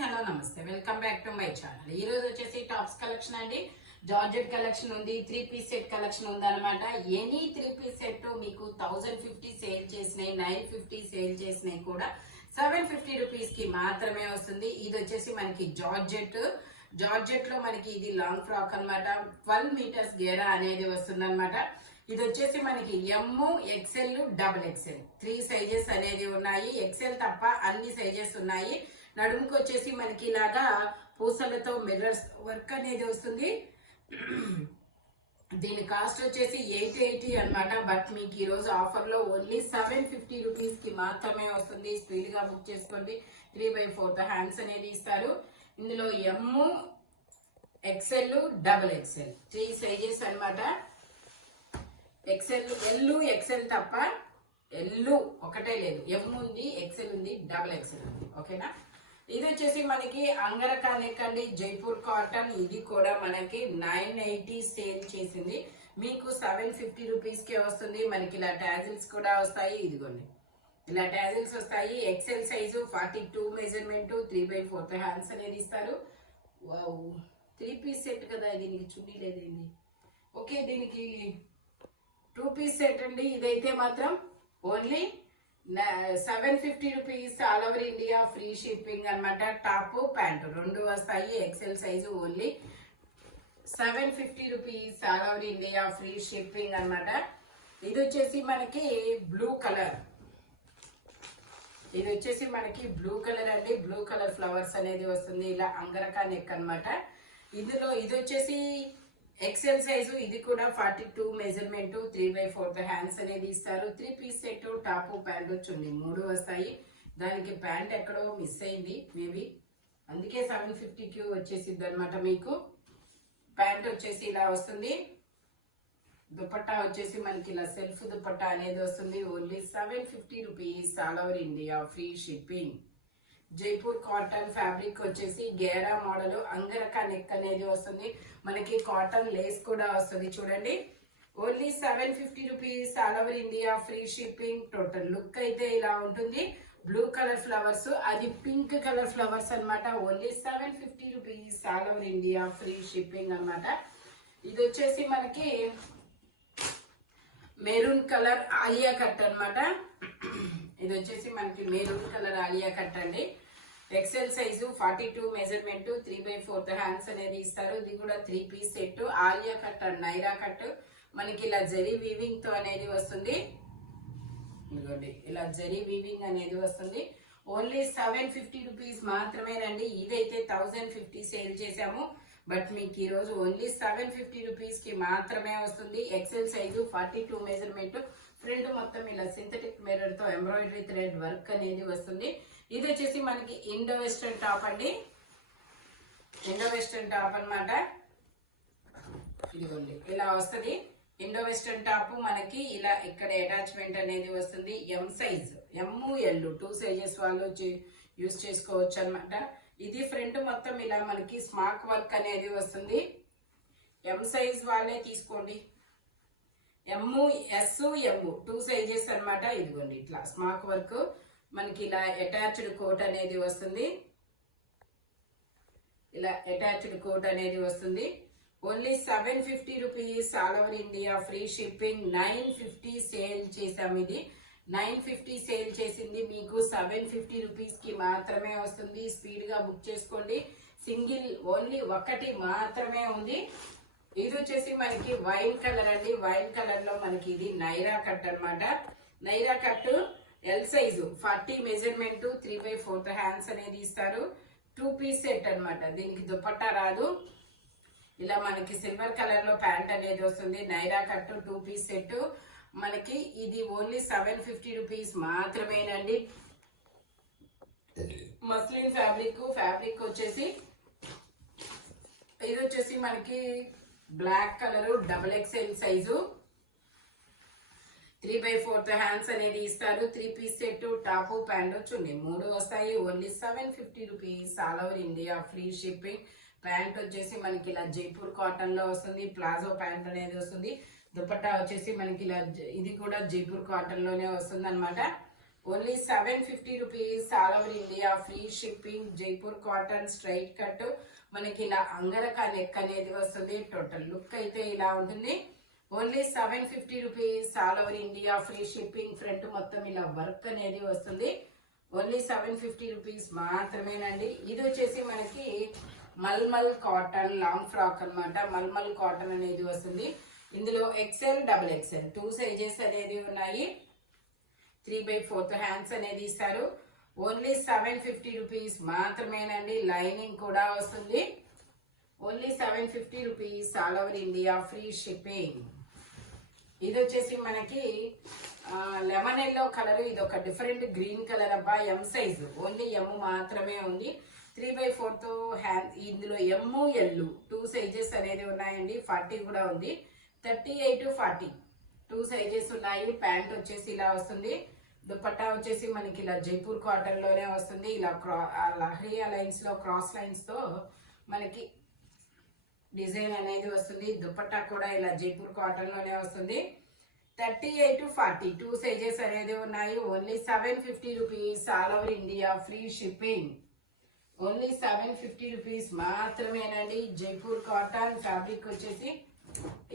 Hello నమస్తే, welcome back to my channel. ఈ రోజు వచ్చేసి టాప్స్ కలెక్షన్ అండి. జార్జెట్ కలెక్షన్ ఉంది, 3 పీస్ సెట్ కలెక్షన్ ఉంది అనమాట. ఎనీ 3 పీస్ సెట్ మీకు 1050 సేల్ చేసినాయి, 950 సేల్ చేసినాయి కూడా 750 రూపీస్ కి మాత్రమే వస్తుంది. ఇది వచ్చేసి మనకి జార్జెట్ లో మనకి ఇది లాంగ్ ఫ్రాక్ అనమాట. 12 మీటర్స్ గేరా అనేది వస్తుంది అనమాట. ఇది వచ్చేసి మనకి ఎమ్, ఎక్సెల్, డబుల్ ఎక్సెల్ 3 సైజెస్ అనేది ఉన్నాయి. ఎక్సెల్ తప్ప అన్ని సైజెస్ ఉన్నాయి. నడుముకి వచ్చేసి మనకి ఇలాగా పూసలతో మిర్రర్స్ వర్క్ అనేది వస్తుంది. దీని కాస్ట్ వచ్చేసి 880 అనమాట. బట్ మీకు ఈ రోజు ఆఫర్ లో ఓన్లీ 750 రూపీస్ కి మాత్రమే వస్తుంది. స్పీడ్ గా బుక్ చేసుకోండి. 3/4 హ్యాండ్స్ అనేది ఇస్తారు. ఇందులో ఎమ్, ఎక్సెల్, డబుల్ ఎక్సెల్ 3 సైజెస్ అనమాట. ఎక్సెల్ తప్ప ఎల్ ఒకటే లేదు. ఎమ్ ఉంది, ఎక్సెల్ ఉంది, డబుల్ ఎక్సెల్ ఉంది. ఓకేనా. ఇది వచ్చేసి మనకి అంగరకా నెక్ అండి, జైపూర్ కాటన్. ఇది కూడా మనకి 980 సేల్ చేసింది. మీకు 750 రూపీస్ కే వస్తుంది. మనకి ఇలా టాజిల్స్ కూడా వస్తాయి. ఇదిగోండి, ఇలా టాజిల్స్ వస్తాయి. ఎక్సెల్ సైజు 42 మెజర్మెంట్, 3/4 హ్యాండ్స్ అనేది ఇస్తారు. 3 పీస్ సెట్ కదా, దీనికి చున్నీ లేదండి. ఓకే, దీనికి 2 పీస్ సెట్ అండి. ఇదైతే మాత్రం only 750 rupees. All over India free shipping అనమాట. టాప్ ప్యాంటు 2 వస్తాయి. XL size only 750 rupees. All over India free shipping అనమాట. ఇది వచ్చేసి మనకి బ్లూ కలర్. అండి. బ్లూ కలర్ ఫ్లవర్స్ అనేది వస్తుంది. ఇలా అంగరకా నెక్ అనమాట. ఇందులో ఇది వచ్చేసి ఎక్సెల్ సైజు. ఇది కూడా 42 మెజర్మెంట్, 3/4 హ్యాండ్స్ అనేది ఇస్తారు. 3 piece set, top pant chunni 3 వస్తాయి. దానికి ప్యాంట్ ఎక్కడో మిస్ అయింది మేబీ, అందుకే 750కి వచ్చేసిద్ది అనమాట. మీకు ప్యాంట్ వచ్చేసి ఇలా వస్తుంది. దుపట్టా వచ్చేసి మనకి ఇలా సెల్ఫ్ దుపట్టా అనేది వస్తుంది. Only 750 rupees. All over India free shipping. Jaipur cotton fabric వచ్చేసి గేరా మోడల్, అంగరకా నెక్ అనేది వస్తుంది. మనకి కాటన్ లేస్ కూడా వస్తుంది. చూడండి, only 750 rupees. All over India free shipping. Total look అయితే ఇలా ఉంటుంది. బ్లూ కలర్ ఫ్లవర్స్, అది పింక్ కలర్ ఫ్లవర్స్ అనమాట. Only 750 rupees. All over India free shipping అనమాట. ఇది వచ్చేసి మనకి మెరూన్ కలర్ ఆలియా కట్ అనమాట. ఇది వచ్చేసి మనకి మెరూన్ కలర్ ఆలియా కట్ అండి. ఎక్సెల్ సైజు 42 మెజర్మెంట్, 3/4 హ్యాండ్స్ అనేది ఇస్తారు. ఇది కూడా 3 piece set. Alia cut and Naira cut మనకి ఇలా జరీ వీవింగ్ తో అనేది వస్తుంది. ఇదిగోండి, ఇలా జరీ వీవింగ్ అనేది వస్తుంది. ఓన్లీ 750 రూపీస్ మాత్రమేనండి. ఇదైతే 1050 సేల్ చేసాము. బట్ మీకు ఈ రోజు ఓన్లీ 750 రూపీస్ కి మాత్రమే వస్తుంది. XL size 42 measurement. ఫ్రంట్ మొత్తం ఇలా సింథటిక్ మిర్రర్ తో ఎంబ్రాయిడరీ థ్రెడ్ వర్క్ అనేది వస్తుంది. ఇది వచ్చేసి మనకి ఇండో వెస్టర్న్ టాప్ అండి. ఇండో వెస్టర్న్ టాప్ అనమాట. ఇదిగోండి, ఇలా వస్తుంది. ఇండో వెస్టర్న్ టాప్ మనకి ఇలా ఇక్కడ అటాచ్మెంట్ అనేది వస్తుంది. ఎం సైజ్, ఎమ్, ఎల్ 2 సైజెస్ వాళ్ళు యూజ్ చేసుకోవచ్చు అనమాట. ఇది ఫ్రంట్ మొత్తం ఇలా మనకి స్మాక్ వర్క్ అనేది వస్తుంది. ఎం సైజ్ వాళ్ళే తీసుకోండి. ఎమ్, ఎస్, ఎమ్ 2 సైజెస్ అనమాట. ఇదిగోండి, ఇట్లా స్మాక్ వర్క్ మనకి ఇలా అటాచ్డ్ కోట్ అనేది వస్తుంది. Only 750 rupees. All over India free shipping. 950 sale చేసాం. ఇది 950 సేల్ చేసింది. మీకు 750 రూపీస్ కి మాత్రమే వస్తుంది. స్పీడ్ గా బుక్ చేసుకోండి. సింగిల్ ఓన్లీ ఒకటి మాత్రమే ఉంది. ఇది వచ్చేసి మనకి వైన్ కలర్ అండి. వైన్ కలర్ లో మనకి ఇది నైరా కట్ అనమాట. Naira cut L size 40 measurement, 3/4 hands అనేది ఇస్తారు. 2 పీస్ సెట్ అనమాట. దీనికి దుపట్టా రాదు. ఇలా మనకి సిల్వర్ కలర్ లో ప్యాంట్ అనేది వస్తుంది. నైరా కట్ 2 పీస్ సెట్ మనకి. ఇది ఓన్లీ 750 రూపీస్ మాత్రమేనండి. మస్లిన్ ఫ్యాబ్రిక్ వచ్చేసి ఇది వచ్చేసి మనకి black colour, double XL size, 3/4 hands అనేది ఇస్తారు. 3 piece set, top pant chunni 3 వస్తాయి. Only 750 rupees. All over India free shipping. Pant వచ్చేసి మనకి ఇలా జైపూర్ కాటన్ లో వస్తుంది. ప్లాజో ప్యాంట్ అనేది వస్తుంది. దుపట్టా వచ్చేసి మనకి ఇలా ఇది కూడా జైపూర్ కాటన్ లోనే వస్తుంది అనమాట. Only 750 rupees all over India, free shipping. Jaipur cotton straight cut, మనకి ఇలా అంగరకా నెక్ అనేది వస్తుంది. టోటల్ లుక్ అయితే ఇలా ఉంటుంది. Only 750 rupees all over India, free shipping. Front మొత్తం ఇలా వర్క్ అనేది వస్తుంది. ఓన్లీ 750 రూపీస్ మాత్రమేనండి. ఇది వచ్చేసి మనకి మల్మల్ కాటన్ లాంగ్ ఫ్రాక్ అన్నమాట. మల్మల్ కాటన్ అనేది వస్తుంది. ఇందులో ఎక్సెల్, డబుల్ ఎక్సెల్ 2 సైజెస్ అనేది ఉన్నాయి. 3/4 హ్యాండ్స్ అనేది ఇస్తారు. ఓన్లీ 750 రూపీస్ మాత్రమేనండి. లైనింగ్ కూడా వస్తుంది. Only 750 rupees all over India, free shipping. ఇది వచ్చేసి మనకి లెమన్ ఎల్లో కలర్. ఇది ఒక డిఫరెంట్ గ్రీన్ కలర్ అబ్బా. ఎం సైజు, ఓన్లీ ఎమ్ మాత్రమే ఉంది. 3/4 హ్యాండ్. ఇందులో ఎమ్, ఎల్ 2 సైజెస్ అనేది ఉన్నాయండి. 40 కూడా ఉంది. 38 to 40 2 సైజెస్ ఉన్నాయి. ప్యాంట్ వచ్చేసి ఇలా వస్తుంది. దుపట్టా వచ్చేసి మనకి ఇలా జైపూర్ కాటన్ లోనే వస్తుంది. ఇలా లహరియా లైన్స్ లో క్రాస్ లైన్స్ తో మనకి డిజైన్ అనేది వస్తుంది. దుపట్టా కూడా ఇలా జైపూర్ కాటన్ లోనే వస్తుంది. 38 to 40 2 సైజెస్ అనేది ఉన్నాయి. Only 750 rupees all over India, free shipping. Only 750 rupees మాత్రమేనండి. జైపూర్ కాటన్ ఫ్యాబ్రిక్ వచ్చేసి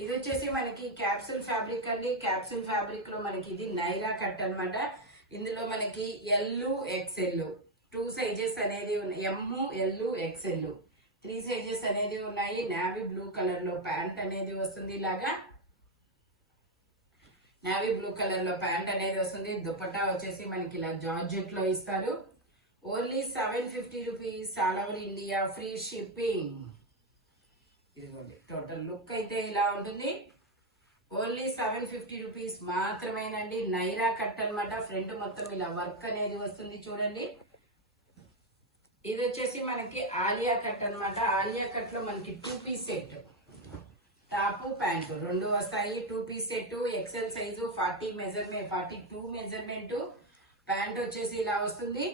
ఇది వచ్చేసి మనకి క్యాప్సూల్ ఫ్యాబ్రిక్ అండి. క్యాప్సూల్ ఫ్యాబ్రిక్ లో మనకి ఇది నైరా కట్ అన్నమాట. ఇందులో మనకి ఎల్, ఎక్స్ఎల్ 2 సైజెస్ అనేది ఉన్నాయి. ఎమ్, ఎల్, ఎక్స్ఎల్ 3 సైజెస్ అనేది ఉన్నాయి. నావీ బ్లూ కలర్ లో ప్యాంట్ అనేది వస్తుంది. ఇలాగా నావీ బ్లూ కలర్ లో ప్యాంట్ అనేది వస్తుంది. దుపట్టా వచ్చేసి మనకి ఇలా జార్జెట్ లో ఇస్తారు. Only 750 rupees all over India, free shipping. ఇదిగోండి టోటల్ లుక్ అయితే ఇలా ఉంటుంది. ఓన్లీ 750 రూపీస్ మాత్రమేనండి. నైరా కట్ అన్నమాట. ఫ్రంట్ మొత్తం ఇలా వర్క్ అనేది వస్తుంది చూడండి. ఇది వచ్చేసి మనకి ఆలియా కట్ అన్నమాట. ఆలియా కట్ లో మనకి 2 పీస్ సెట్, టాప్ ప్యాంట్ 2 వస్తాయి. 2 piece set, XL size, 40 measurement, 42 measurement. Pant వచ్చేసి ఇలా వస్తుంది.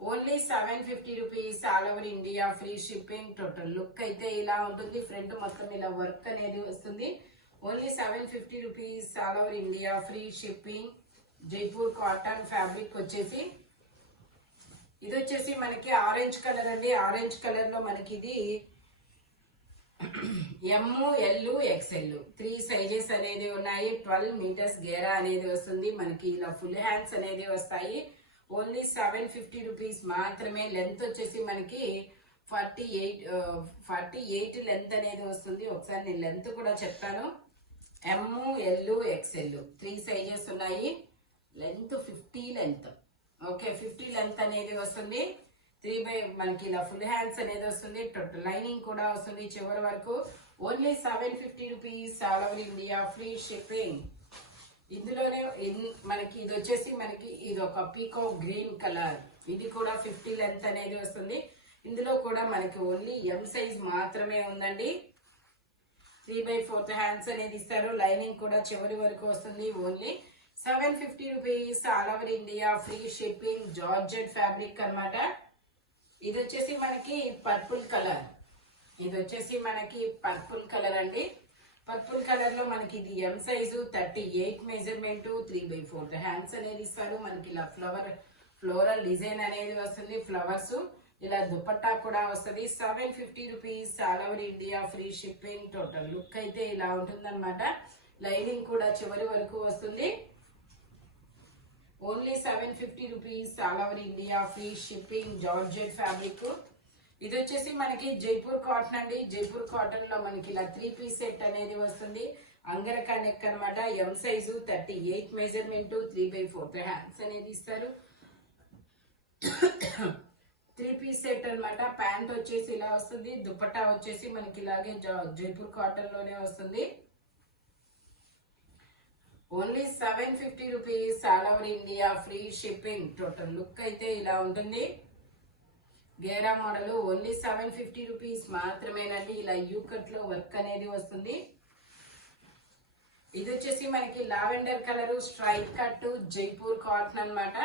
Only 750 rupees all over India, free shipping. Total look అయితే ఇలా ఉంటుంది. ఫ్రంట్ మొత్తం ఇలా వర్క్ అనేది వస్తుంది. Only 750 rupees all over India, free shipping. Jaipur cotton fabric వచ్చేసి ఇది వచ్చేసి మనకి ఆరెంజ్ కలర్ అండి. ఆరెంజ్ కలర్ లో మనకి ఇది ఎమ్, ఎల్, ఎక్స్ఎల్ 3 సైజెస్ అనేది ఉన్నాయి. 12 మీటర్స్ గేరా అనేది వస్తుంది. మనకి ఇలా ఫుల్ హ్యాండ్స్ అనేది వస్తాయి. ఓన్లీ 750 రూపీస్ మాత్రమే. లెంత్ వచ్చేసి మనకి 48 లెంత్ అనేది వస్తుంది. ఒకసారి నేను లెంత్ కూడా చెప్తాను. ఎమ్, ఎల్, ఎక్స్ఎల్ 3 సైజెస్ ఉన్నాయి. Length 50 length. ఓకే, 50 లెంత్ అనేది వస్తుంది. మనకి ఇలా ఫుల్ హ్యాండ్స్ అనేది వస్తుంది. టోటల్ లైనింగ్ కూడా వస్తుంది చివరి వరకు. Only 750 rupees all over India, free shipping. ఇందులోనే మనకి ఇది వచ్చేసి మనకి ఇది ఒక పీకో గ్రీన్ కలర్. ఇది కూడా 50 లెంత్ అనేది వస్తుంది. ఇందులో కూడా మనకి ఓన్లీ ఎం సైజ్ మాత్రమే ఉందండి. 3/4 హ్యాండ్స్ అనేది ఇస్తారు. లైనింగ్ కూడా చివరి వరకు వస్తుంది. Only 750 rupees all over India, free shipping. Georgette fabric అన్నమాట. ఇది వచ్చేసి మనకి పర్పుల్ కలర్. ఇది వచ్చేసి మనకి పర్పుల్ కలర్ అండి. పర్పుల్ కలర్ లో మనకి ఇది ఎం సైజు, 38 మెజర్మెంట్, 3/4 హ్యాండ్స్ అనేది ఇస్తారు. మనకి ఇలా ఫ్లోరల్ డిజైన్ అనేది వస్తుంది. ఫ్లవర్స్ ఇలా దుపట్టా కూడా వస్తుంది. 750 rupees all over India, free shipping. Total look అయితే ఇలా ఉంటుంది అనమాట. లైనింగ్ కూడా చివరి వరకు వస్తుంది. Only 750 rupees all over India, free shipping. Georgette fabric. ఇది వచ్చేసి మనకి జైపూర్ కాటన్ అండి. జైపూర్ కాటన్ లో మనకి ఇలా 3 పీస్ సెట్ అనేది వస్తుంది. అంగరకా నెక్ అనమాట. ఎం సైజు, 38 మెజర్మెంట్, 3/4 హ్యాండ్స్ అనేది ఇస్తారు. 3 పీస్ సెట్ అనమాట. ప్యాంట్ వచ్చేసి ఇలా వస్తుంది. దుపట్టా వచ్చేసి మనకి ఇలాగే జైపూర్ కాటన్ లోనే వస్తుంది. Only 750 rupees all over India, free shipping. Total look అయితే ఇలా ఉంటుంది. గేరా మోడల్. ఓన్లీ 750 రూపీస్ మాత్రమేనండి. ఇలా యూ కట్ లో వర్క్ అనేది వస్తుంది. ఇది వచ్చేసి మనకి lavender colour straight cut Jaipur cotton అన్నమాట.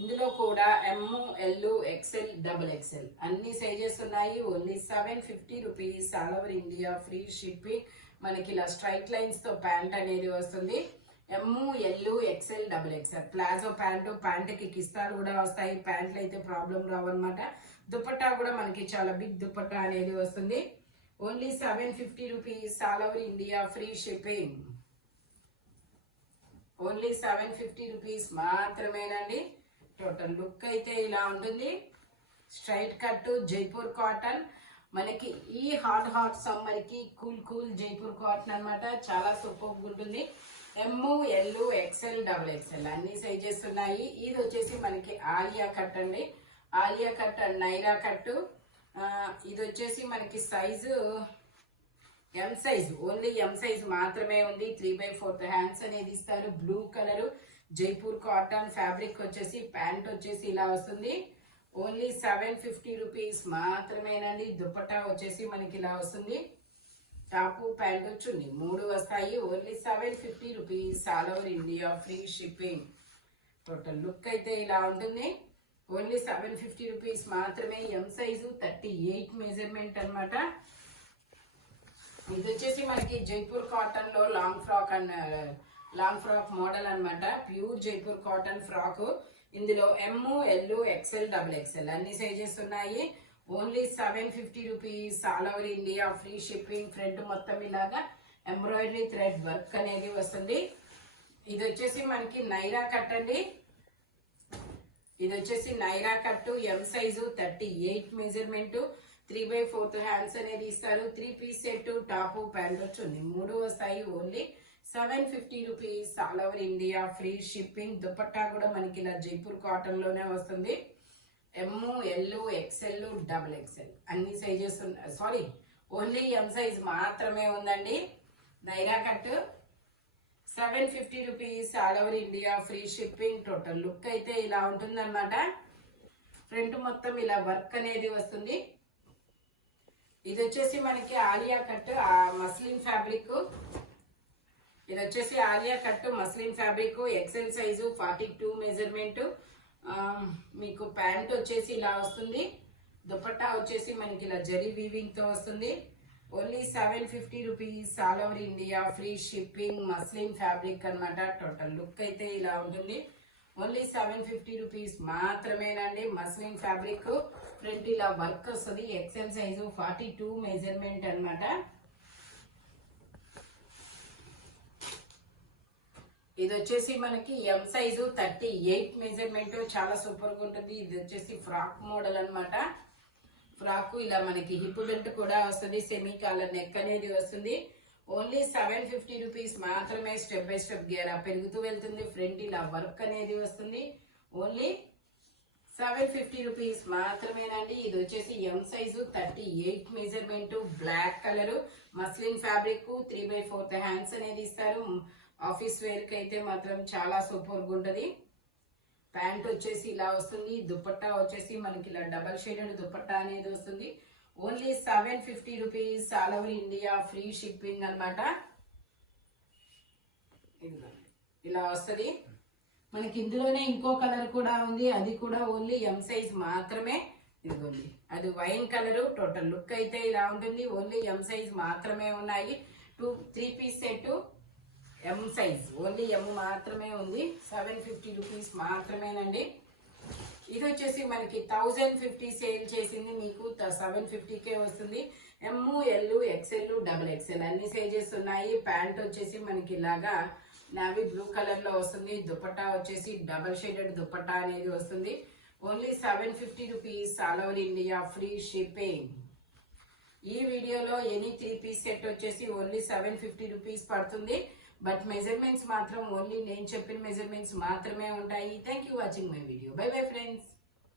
ఇందులో కూడా M, L, XL, double XL అన్ని సైజెస్ ఉన్నాయి. Only 750 rupees all over India, free shipping. మనకి ఇలా స్ట్రైట్ లైన్స్ తో ప్యాంట్ అనేది వస్తుంది. M, L, XL, double XL. Palazzo ప్యాంటుకి కిస్తాలు కూడా వస్తాయి. ప్యాంట్లు అయితే ప్రాబ్లం రావు అనమాట. దుపట్టా కూడా మనకి చాలా బిగ్ దుపట్టా అనేది వస్తుంది. Only 750 rupees, all over India free shipping. Only 750 rupees మాత్రమేనండి. టోటల్ లుక్ అయితే ఇలా ఉంటుంది. Straight cut Jaipur cotton. మనకి ఈ హాట్ సమ్మర్ కి కూల్ జైపూర్ కాటన్ అన్నమాట. చాలా సూపర్ ఉంటుంది. M, L, XL, double XL అన్ని సైజెస్ ఉన్నాయి. ఇది వచ్చేసి మనకి ఆలియా కట్ అండి. Alia cut and Naira cut. ఇది వచ్చేసి మనకి size M size, only M size మాత్రమే ఉంది. 3/4 హ్యాండ్స్ అనేది ఇస్తారు. Blue colour Jaipur cotton fabric వచ్చేసి ప్యాంట్ వచ్చేసి ఇలా వస్తుంది. ఓన్లీ 750 రూపీస్ మాత్రమేనండి. దుపట్టా వచ్చేసి మనకి ఇలా వస్తుంది. టాపు ప్యాంటు చున్నీ 3 వస్తాయి. Only 750 rupees, all over India free shipping. Total look అయితే ఇలా ఉంటుంది. ఓన్లీ 750 రూపీస్ మాత్రమే. ఎం సైజు 38 మెజర్మెంట్ అనమాట. ఇది వచ్చేసి మనకి జైపూర్ కాటన్ లో లాంగ్ ఫ్రాక్ మోడల్ అన్నమాట. Pure Jaipur cotton frock. ఇందులో ఎమ్, ఎల్, ఎక్స్ఎల్, డబుల్ ఎక్స్ఎల్ అన్ని సైజెస్ ఉన్నాయి. Only 750 rupees, all over India free shipping. Front మొత్తం ఇలాగా ఎంబ్రాయిడరీ థ్రెడ్ వర్క్ అనేది వస్తుంది. ఇది వచ్చేసి మనకి నైరా కట్ అండి. ఇది వచ్చేసి నైరా కట్. ఎం సైజు 38 మెజర్మెంట్. 3/4 హ్యాండ్స్ అనేది ఇస్తారు. 3 పీస్ సెట్ టాప్ ప్యాంట్ వచ్చింది. 3 వస్తాయి. Only 750 rupees, all over India free shipping. Dupatta కూడా మనకి ఇలా జైపూర్ కాటన్ లోనే వస్తుంది. M, L, XL, double XL అన్ని సైజెస్ ఉన్నాయి. సారీ, ఓన్లీ ఎం సైజ్ మాత్రమే ఉందండి. Naira cut 750 rupees, all over India free shipping. Total look అయితే ఇలా ఉంటుంది అనమాట. ఫ్రంట్ మొత్తం ఇలా వర్క్ అనేది వస్తుంది. ఇది వచ్చేసి మనకి ఆలియా కట్ మస్లిన్ ఫ్యాబ్రిక్. ఇది వచ్చేసి Alia cut muslin fabric. XL size 42 measurement. మీకు ప్యాంట్ వచ్చేసి ఇలా వస్తుంది. దుపట్టా వచ్చేసి మనకి ఇలా జరీ వీవింగ్ తో వస్తుంది. Only 750 rupees, all over India free shipping. Muslin fabric అనమాట. టోటల్ లుక్ అయితే ఇలా ఉంటుంది. ఓన్లీ 750 రూపీస్ మాత్రమేనండి. Muslin fabric. ఫ్రంట్ ఇలా వర్క్ వస్తుంది. ఎక్సెల్ సైజు 42 మెజర్మెంట్ అనమాట. ఇది వచ్చేసి మనకి ఎం సైజు 38 మెజర్మెంట్. చాలా సూపర్ గా ఉంటుంది. ఇది వచ్చేసి ఫ్రాక్ మోడల్ అనమాట. ఫ్రాక్ ఇలా మనకి హిప్ బెల్ట్ కూడా వస్తుంది. సెమీ కాలర్ నెక్ అనేది వస్తుంది. ఓన్లీ 750 రూపీస్ మాత్రమే. స్టెప్ బై స్టెప్ గేరా పెరుగుతూ వెళ్తుంది. ఫ్రంట్ ఇలా వర్క్ అనేది వస్తుంది. ఓన్లీ 750 రూపీస్ మాత్రమేనండి. ఇది వచ్చేసి M size 38 measurement. Black colour muslin fabric. 3/4 hands అనేది ఇస్తారు. ఆఫీస్ వేర్ కి అయితే మాత్రం చాలా సూపర్ గా ఉంటది. ప్యాంట్ వచ్చేసి ఇలా వస్తుంది. దుపట్టా వచ్చేసి మనకి ఇలా డబల్ షేడెడ్ దుపట్టా అనేది వస్తుంది. Only 750 rupees, all over India free shipping అనమాట. ఇలా వస్తుంది. మనకి ఇందులోనే ఇంకో కలర్ కూడా ఉంది. అది కూడా ఓన్లీ ఎం సైజ్ మాత్రమే. ఇదిగోండి, అది వైన్ కలర్. టోటల్ లుక్ అయితే ఇలా ఉంటుంది. ఓన్లీ ఎం సైజ్ మాత్రమే ఉన్నాయి. 3 piece set M size. Only M మాత్రమే ఉంది. 750 రూపీస్ మాత్రమేనండి. ఇది వచ్చేసి మనకి 1050 సేల్ చేసింది. మీకు 750కే వస్తుంది. M, L, XL, double XL అన్ని సైజెస్ ఉన్నాయి. ప్యాంట్ వచ్చేసి మనకి ఇలాగా నావీ బ్లూ కలర్ లో వస్తుంది. దుపట్టా వచ్చేసి డబల్ షేడెడ్ దుపట్టా అనేది వస్తుంది. Only 750 rupees, all over India free shipping. ఈ వీడియోలో ఎనీ 3 పీస్ సెట్ వచ్చేసి ఓన్లీ 750 రూపీస్ పడుతుంది. బట్ మెజర్మెంట్స్ మాత్రం ఓన్లీ నేను చెప్పిన మెజర్మెంట్స్ మాత్రమే ఉంటాయి. Thank you watching my video. By bye friends.